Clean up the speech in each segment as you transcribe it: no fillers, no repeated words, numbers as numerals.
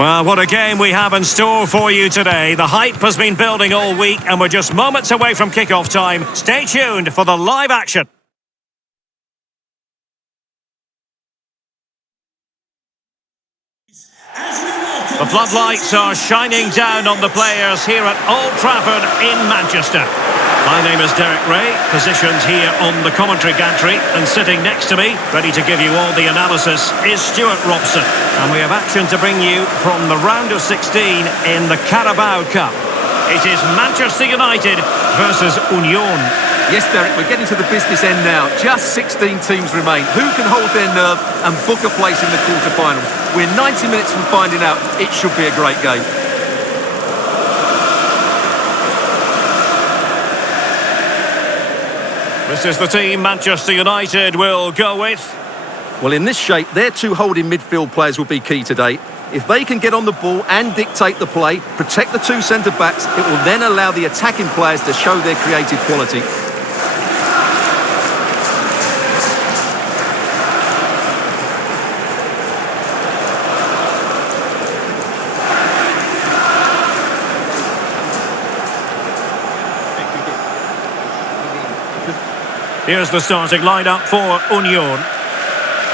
Well, what a game we have in store for you today. The hype has been building all week and we're just moments away from kick-off time. Stay tuned for the live action. The floodlights are shining down on the players here at Old Trafford in Manchester. My name is Derek Ray, positioned here on the commentary gantry, and sitting next to me, ready to give you all the analysis, is Stuart Robson. And we have action to bring you from the round of 16 in the Carabao Cup. It is Manchester United versus Union. Yes, Derek, we're getting to the business end now. Just 16 teams remain. Who can hold their nerve and book a place in the quarter-finals? We're 90 minutes from finding out. It should be a great game. This is the team Manchester United will go with. Well, in this shape, their two holding midfield players will be key today. If they can get on the ball and dictate the play, protect the two centre-backs, it will then allow the attacking players to show their creative quality. Here's the starting lineup for Union.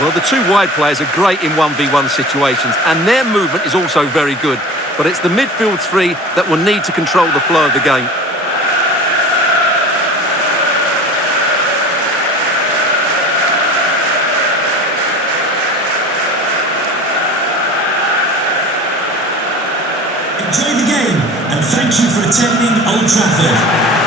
Well, the two wide players are great in 1v1 situations, and their movement is also very good. But it's the midfield three that will need to control the flow of the game. Enjoy the game, and thank you for attending Old Trafford.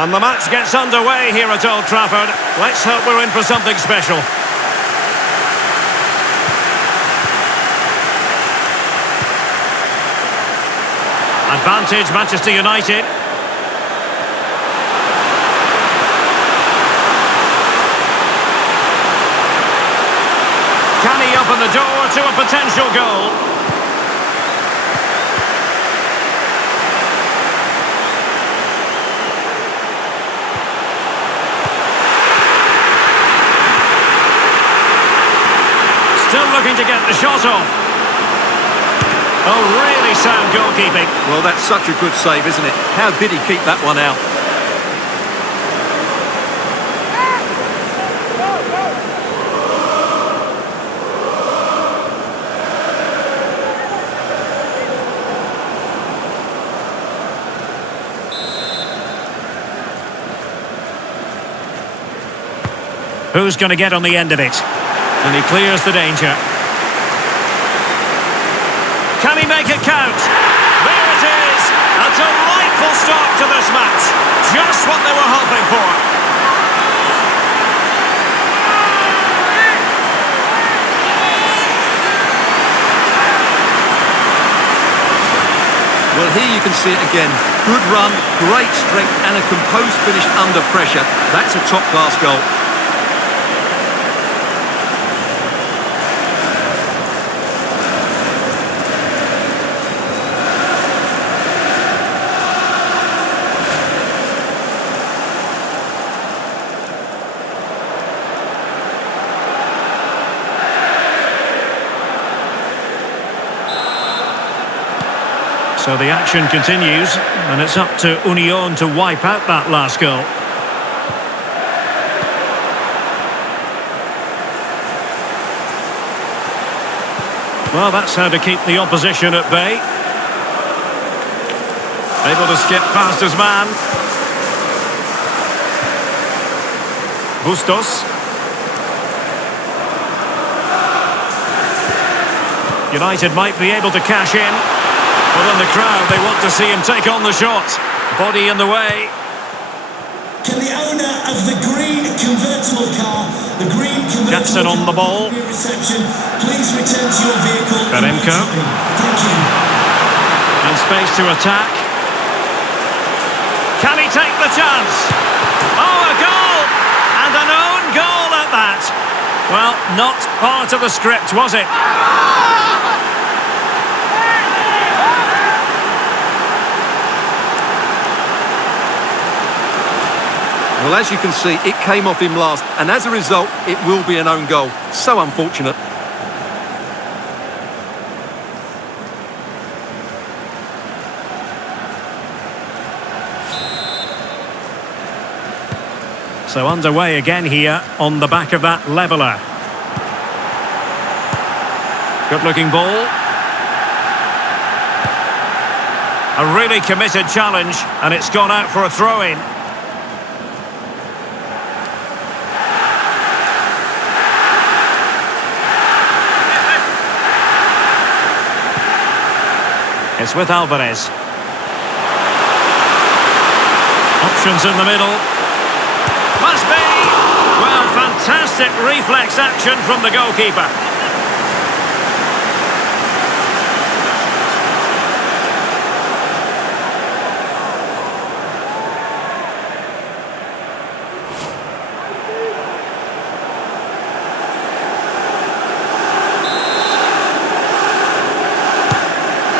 And the match gets underway here at Old Trafford. Let's hope we're in for something special. Advantage Manchester United. Can he open the door to a potential goal? Still looking to get the shot off. Oh, really sound goalkeeping. Well, that's such a good save, isn't it? How did he keep that one out? Who's going to get on the end of it? And he clears the danger. Can he make it count? There it is! A delightful start to this match. Just what they were hoping for. Well, here you can see it again. Good run, great strength, and a composed finish under pressure. That's a top-class goal. So the action continues, and it's up to Union to wipe out that last goal. Well, that's how to keep the opposition at bay. Able to skip past his man. Bustos. United might be able to cash in. But in the crowd, they want to see him take on the shot. Body in the way. Can the owner of the green convertible car, the green convertible Jackson on the ball. Reception, please return to your vehicle. Beremko. Thank you. And space to attack. Can he take the chance? Oh, a goal! And an own goal at that. Well, not part of the script, was it? Well, as you can see, it came off him last, and as a result, it will be an own goal. So unfortunate. So underway again here on the back of that leveller. Good looking ball. A really committed challenge, and it's gone out for a throw-in. It's with Alvarez. Options in the middle. Must be! Well, fantastic reflex action from the goalkeeper.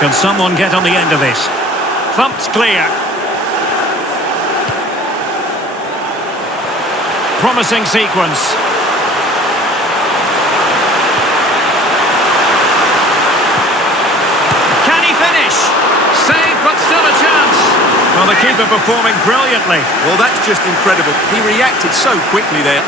Can someone get on the end of this? Thumped clear. Promising sequence. Can he finish? Save, but still a chance. Well, the keeper performing brilliantly. Well, that's just incredible. He reacted so quickly there.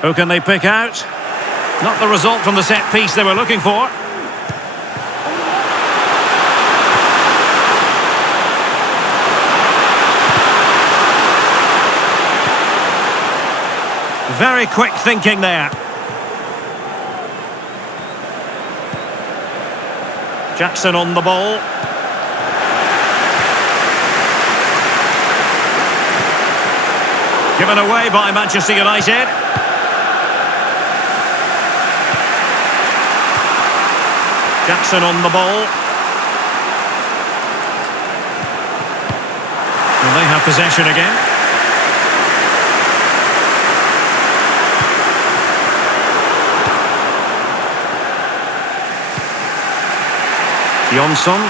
Who can they pick out? Not the result from the set piece they were looking for. Very quick thinking there. Jackson on the ball. Given away by Manchester United. Jackson on the ball. And they have possession again. Johnson.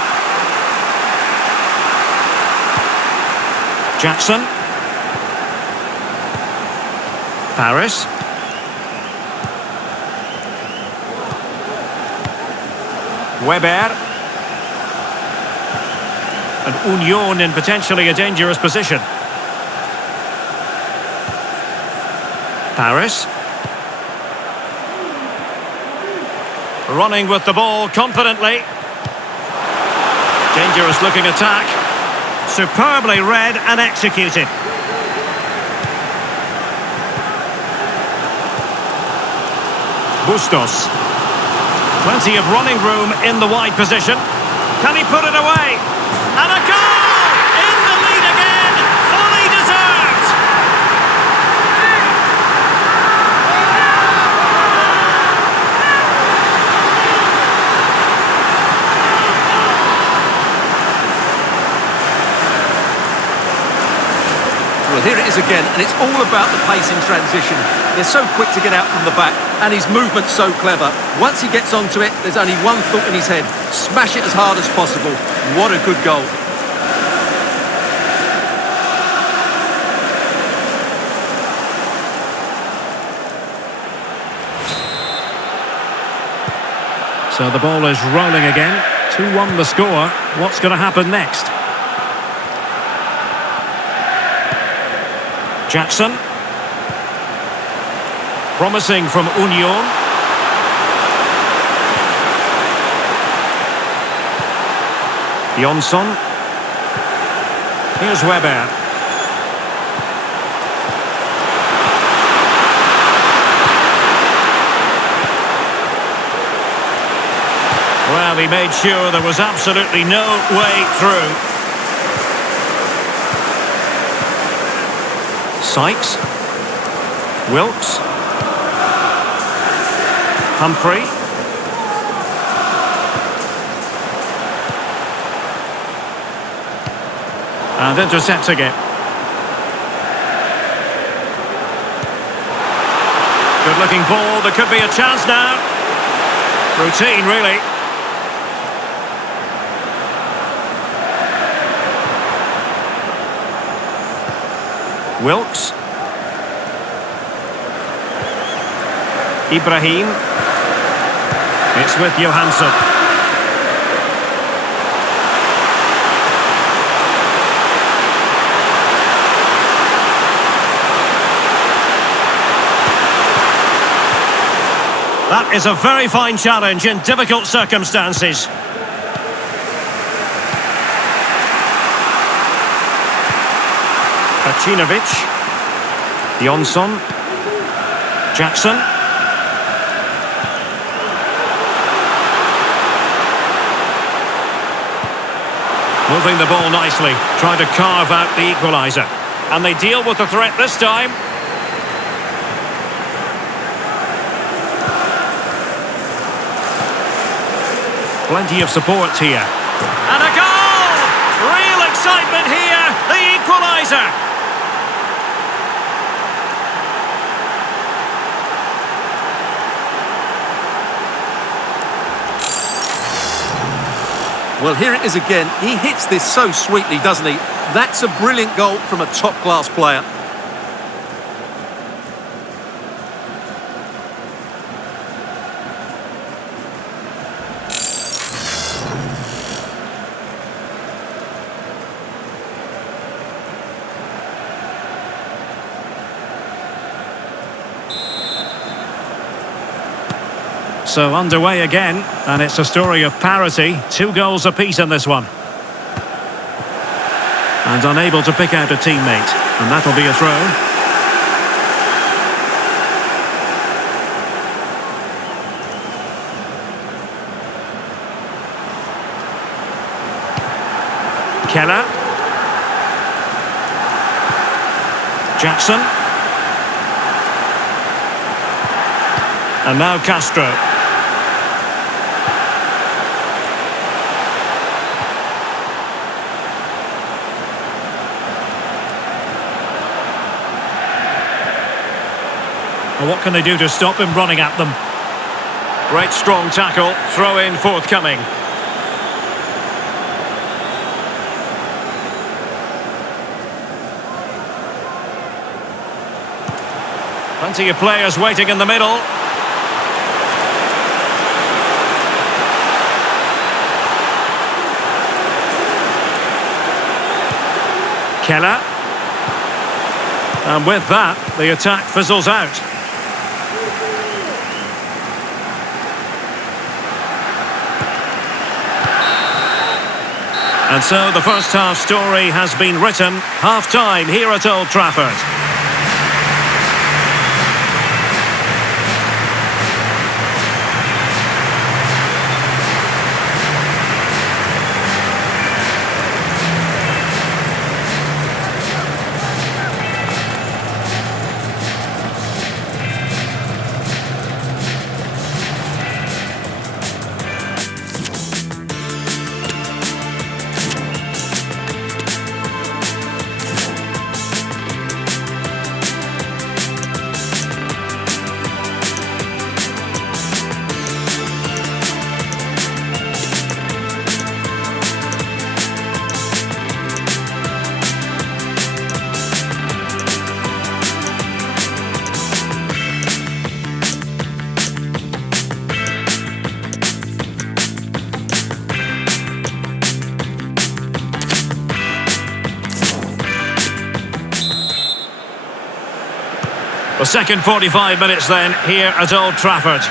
Jackson. Paris. Weber. And Union in potentially a dangerous position. Paris. Running with the ball confidently. Dangerous looking attack. Superbly read and executed. Bustos. Plenty of running room in the wide position. Can he put it away? And a goal! In the lead again! Fully deserved! Well, here it is again, and it's all about the pace in transition. They're so quick to get out from the back, and his movement's so clever. Once he gets onto it, there's only one thought in his head. Smash it as hard as possible. What a good goal. So the ball is rolling again. 2-1 the score. What's going to happen next? Jackson. Promising from Union. Johnson. Here's Weber. Well, he made sure there was absolutely no way through. Sykes. Wilkes. Humphrey. And intercepts again. Good-looking ball. There could be a chance now. Routine, really. Wilkes. Ibrahim. It's with Johansson. That is a very fine challenge in difficult circumstances. Kacinovic. Jonsson. Jackson. Moving the ball nicely, trying to carve out the equaliser. And they deal with the threat this time. Plenty of support here. And a goal! Real excitement here, the equaliser! Well, here it is again. He hits this so sweetly, doesn't he? That's a brilliant goal from a top-class player. So underway again, and it's a story of parity. 2 goals apiece in this one. And unable to pick out a teammate, and that'll be a throw. Keller. Jackson. And now Castro. Well, what can they do to stop him running at them? Great strong tackle, throw in forthcoming. Plenty of players waiting in the middle. Keller. And with that, the attack fizzles out. And so the first half story has been written. Half-time here at Old Trafford. The second 45 minutes then, here at Old Trafford.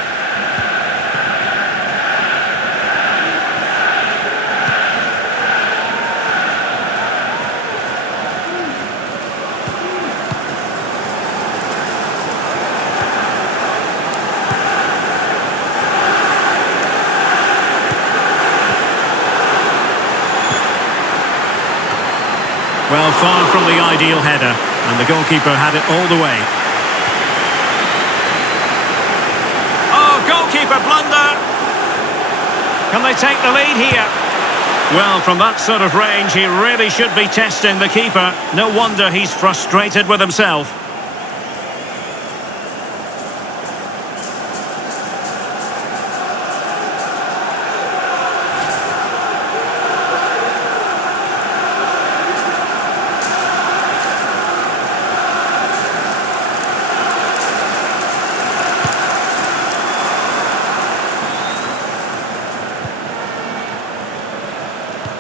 Well, far from the ideal header, and the goalkeeper had it all the way. Goalkeeper blunder. Can they take the lead here? Well, from that sort of range, he really should be testing the keeper. No wonder he's frustrated with himself.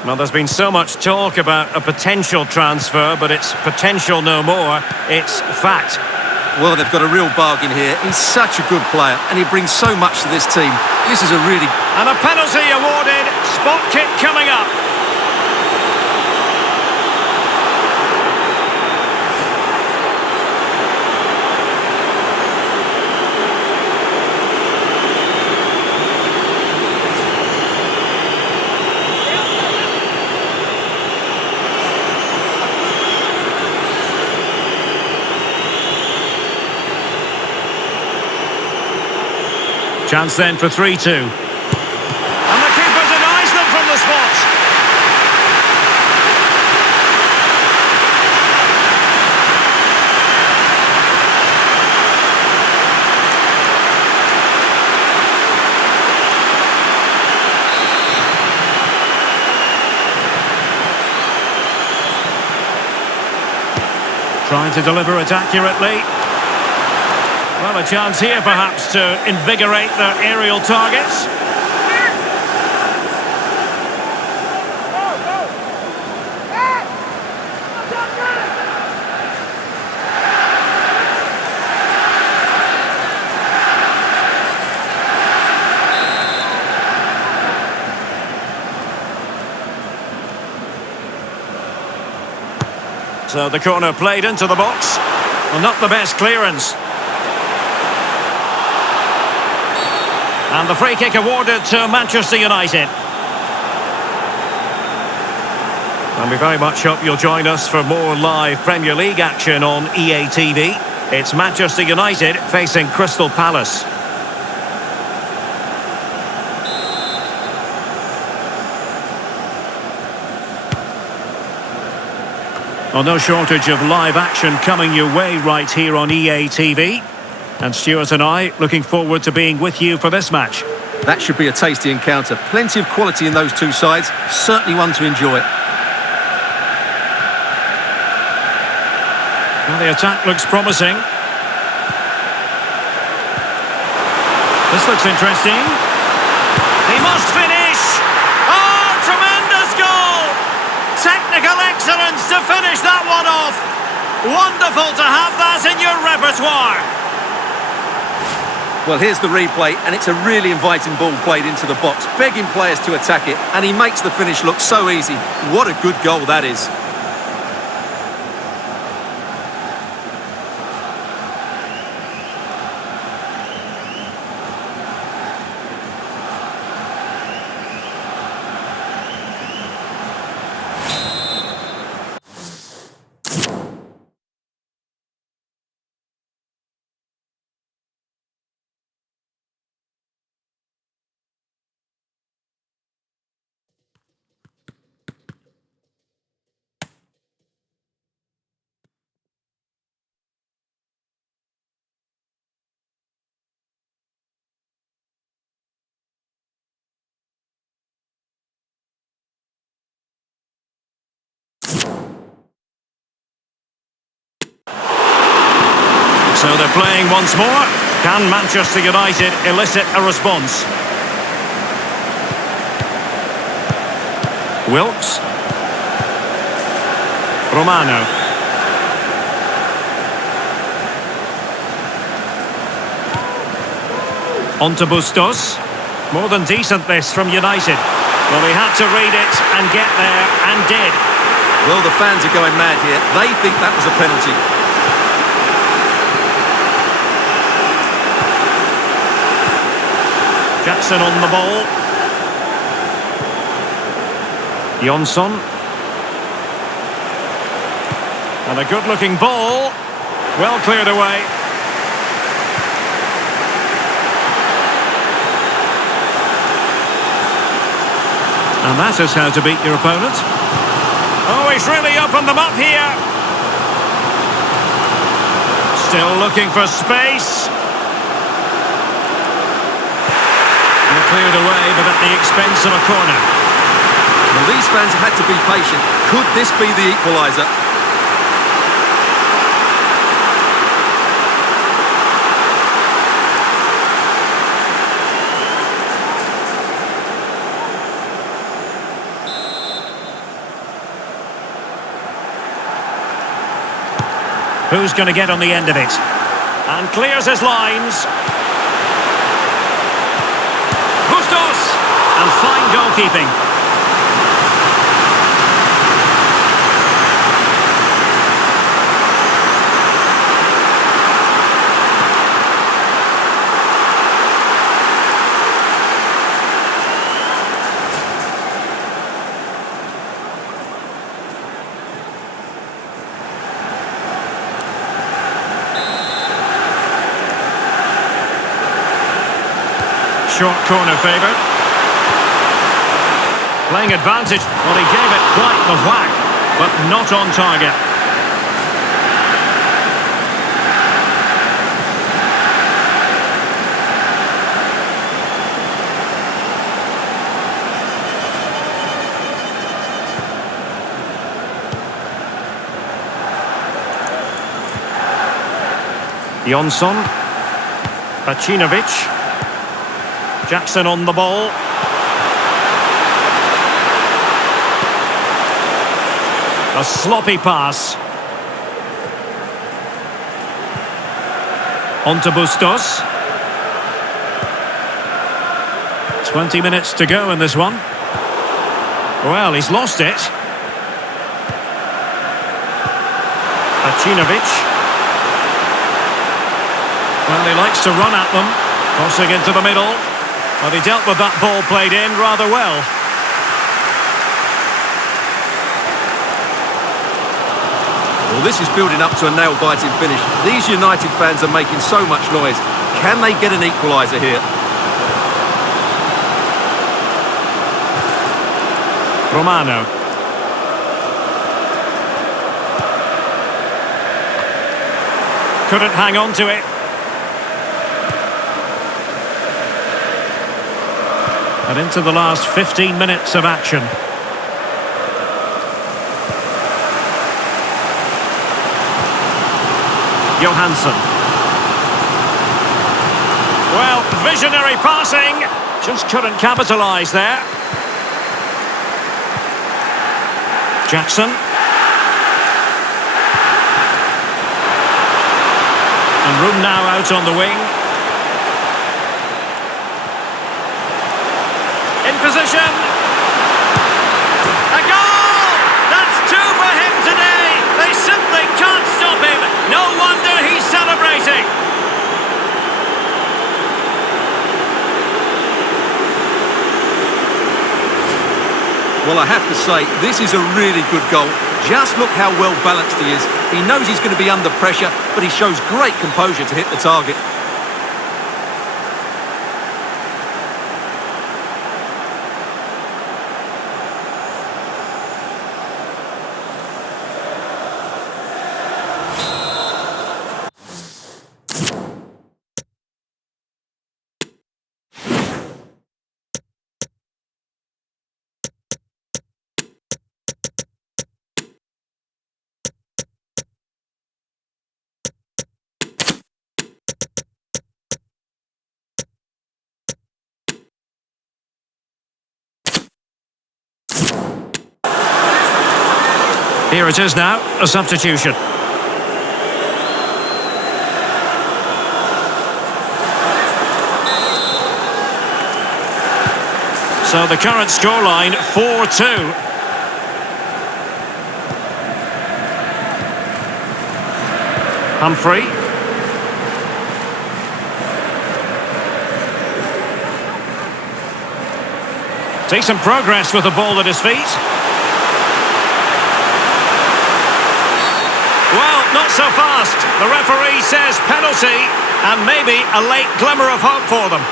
Well, there's been so much talk about a potential transfer, but it's potential no more. It's fact. Well, they've got a real bargain here. He's such a good player, and he brings so much to this team. This is a really... And a penalty awarded. Spot kick coming up. Chance then for 3-2. And the keeper denies them from the spot. Trying to deliver it accurately. Well, a chance here perhaps to invigorate their aerial targets. So the corner played into the box. Well, not the best clearance. And the free kick awarded to Manchester United. And we very much hope you'll join us for more live Premier League action on EA TV. It's Manchester United facing Crystal Palace. Well, no shortage of live action coming your way right here on EA TV. And Stuart and I looking forward to being with you for this match. That should be a tasty encounter. Plenty of quality in those two sides. Certainly one to enjoy. Well, the attack looks promising. This looks interesting. He must finish! Oh, tremendous goal! Technical excellence to finish that one off. Wonderful to have that in your repertoire. Well, here's the replay, and it's a really inviting ball played into the box, begging players to attack it, and he makes the finish look so easy. What a good goal that is. So they're playing once more. Can Manchester United elicit a response? Wilkes. Romano. On to Bustos. More than decent this from United. Well, he had to read it and get there, and did. Well, the fans are going mad here. They think that was a penalty. Jackson on the ball. Jonsson. And a good-looking ball. Well cleared away. And that is how to beat your opponent. Oh, he's really opened them up here. Still looking for space. Cleared away, but at the expense of a corner. Well, these fans have had to be patient. Could this be the equaliser? Who's going to get on the end of it? And clears his lines. Bustos! And fine goalkeeping. Short corner favoured. Playing advantage. Well, he gave it quite the whack, but not on target. Jonsson. Pacinovic. Jackson on the ball. A sloppy pass. On to Bustos. 20 minutes to go in this one. Well, he's lost it. Pacinovic. Well, he likes to run at them. Crossing into the middle. But he dealt with that ball played in rather well. Well, this is building up to a nail-biting finish. These United fans are making so much noise. Can they get an equaliser here? Romano. Couldn't hang on to it. And into the last 15 minutes of action. Johansson. Well, visionary passing. Just couldn't capitalise there. Jackson. And room now out on the wing. In position. A goal! That's two for him today. They simply can't stop him. No wonder he's celebrating. Well, I have to say, this is a really good goal. Just look how well balanced he is. He knows he's going to be under pressure, but he shows great composure to hit the target. Here it is now, a substitution. So the current scoreline, 4-2. Humphrey. Decent progress with the ball at his feet. Well, not so fast. The referee says penalty, and maybe a late glimmer of hope for them.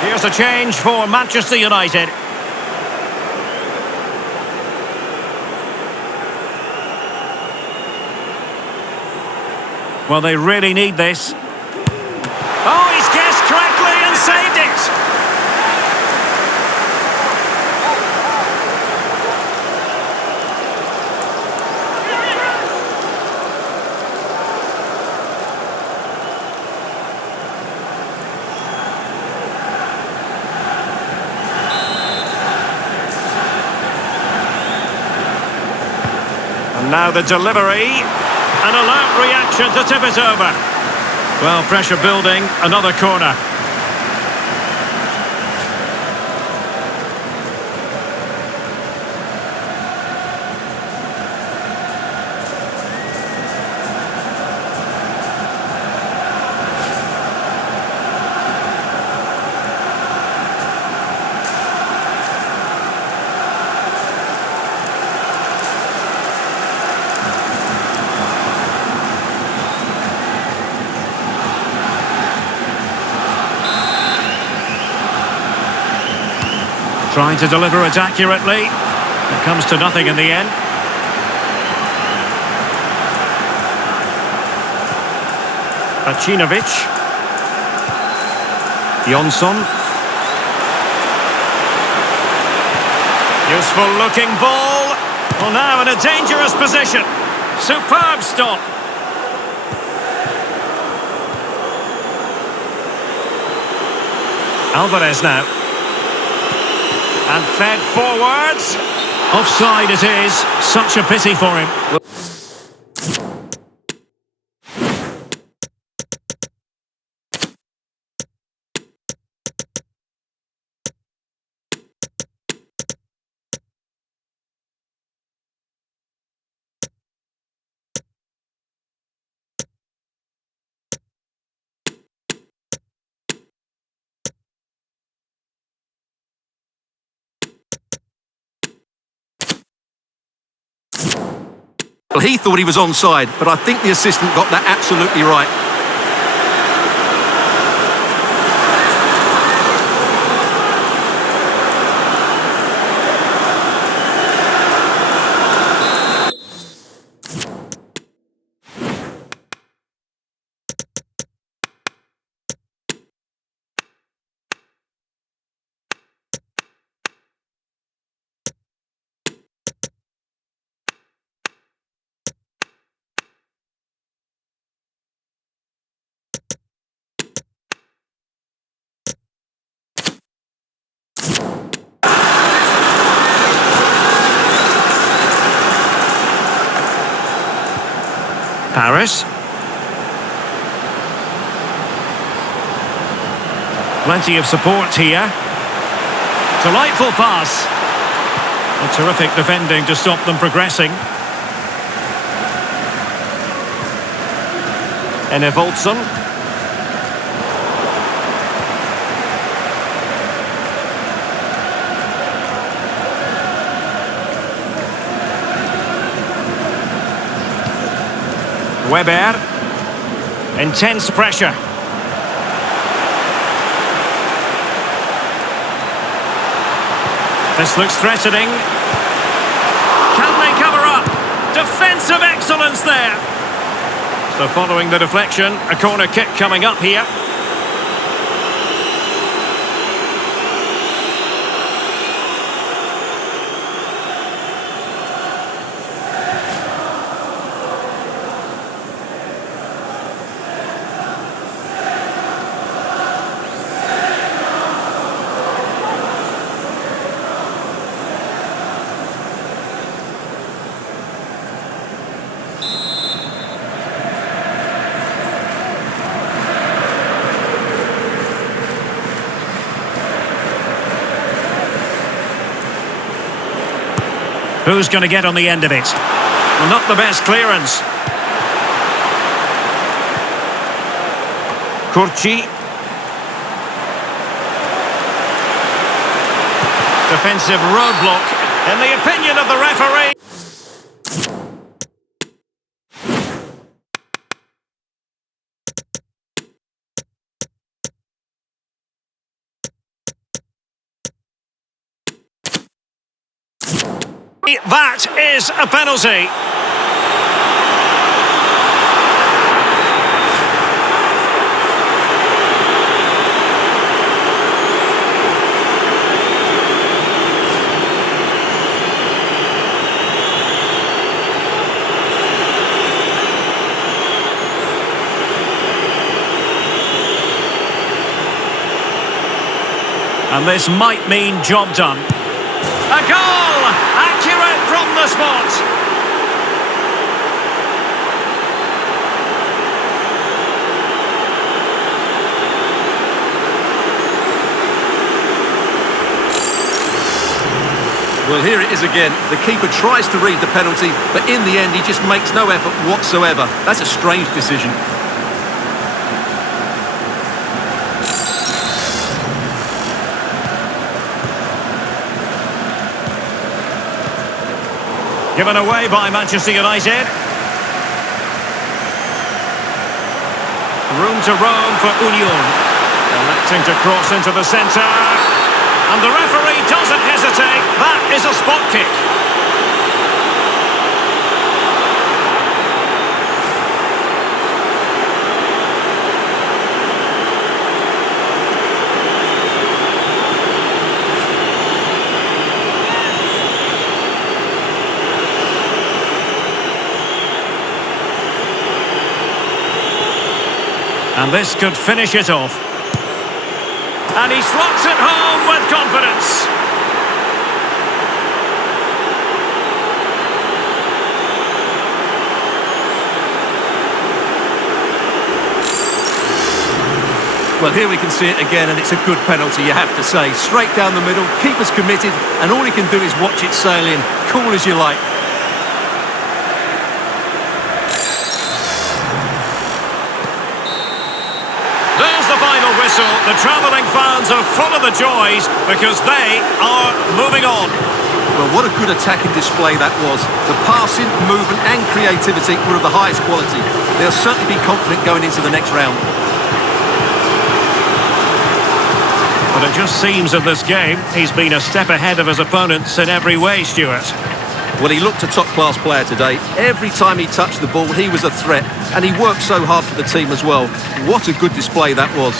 Here's a change for Manchester United. Well, they really need this. Oh, he's guessed correctly and saved it. Now the delivery. An alert reaction to tip it over. Well, pressure building. Another corner. Trying to deliver it accurately. It comes to nothing in the end. Acinovic. Jonsson. Useful looking ball. Well, now in a dangerous position. Superb stop. Alvarez now. And fed forwards. Offside it is. Such a pity for him. Well, he thought he was onside, but I think the assistant got that absolutely right. Paris. Plenty of support here. Delightful pass. A terrific defending to stop them progressing. Enevoldsen. Weber. Intense pressure. This looks threatening. Can they cover up? Defensive excellence there. So following the deflection, a corner kick coming up here. Who's going to get on the end of it? Well, not the best clearance. Curci. Defensive roadblock, in the opinion of the referee. That is a penalty. And this might mean job done. A goal! Accurate from the spot. Well, here it is again. The keeper tries to read the penalty, but in the end, he just makes no effort whatsoever. That's a strange decision. Given away by Manchester United. Room to roam for Union. Electing to cross into the centre. And the referee doesn't hesitate. That is a spot kick. And this could finish it off. And he slots it home with confidence. Well, here we can see it again, and it's a good penalty, you have to say. Straight down the middle, keeper's committed, and all he can do is watch it sail in. Cool as you like. There's the final whistle. The travelling fans are full of the joys because they are moving on. Well, what a good attacking display that was. The passing, movement and creativity were of the highest quality. They'll certainly be confident going into the next round. But it just seems in this game he's been a step ahead of his opponents in every way, Stuart. Well, he looked a top-class player today. Every time he touched the ball, he was a threat. And he worked so hard for the team as well. What a good display that was.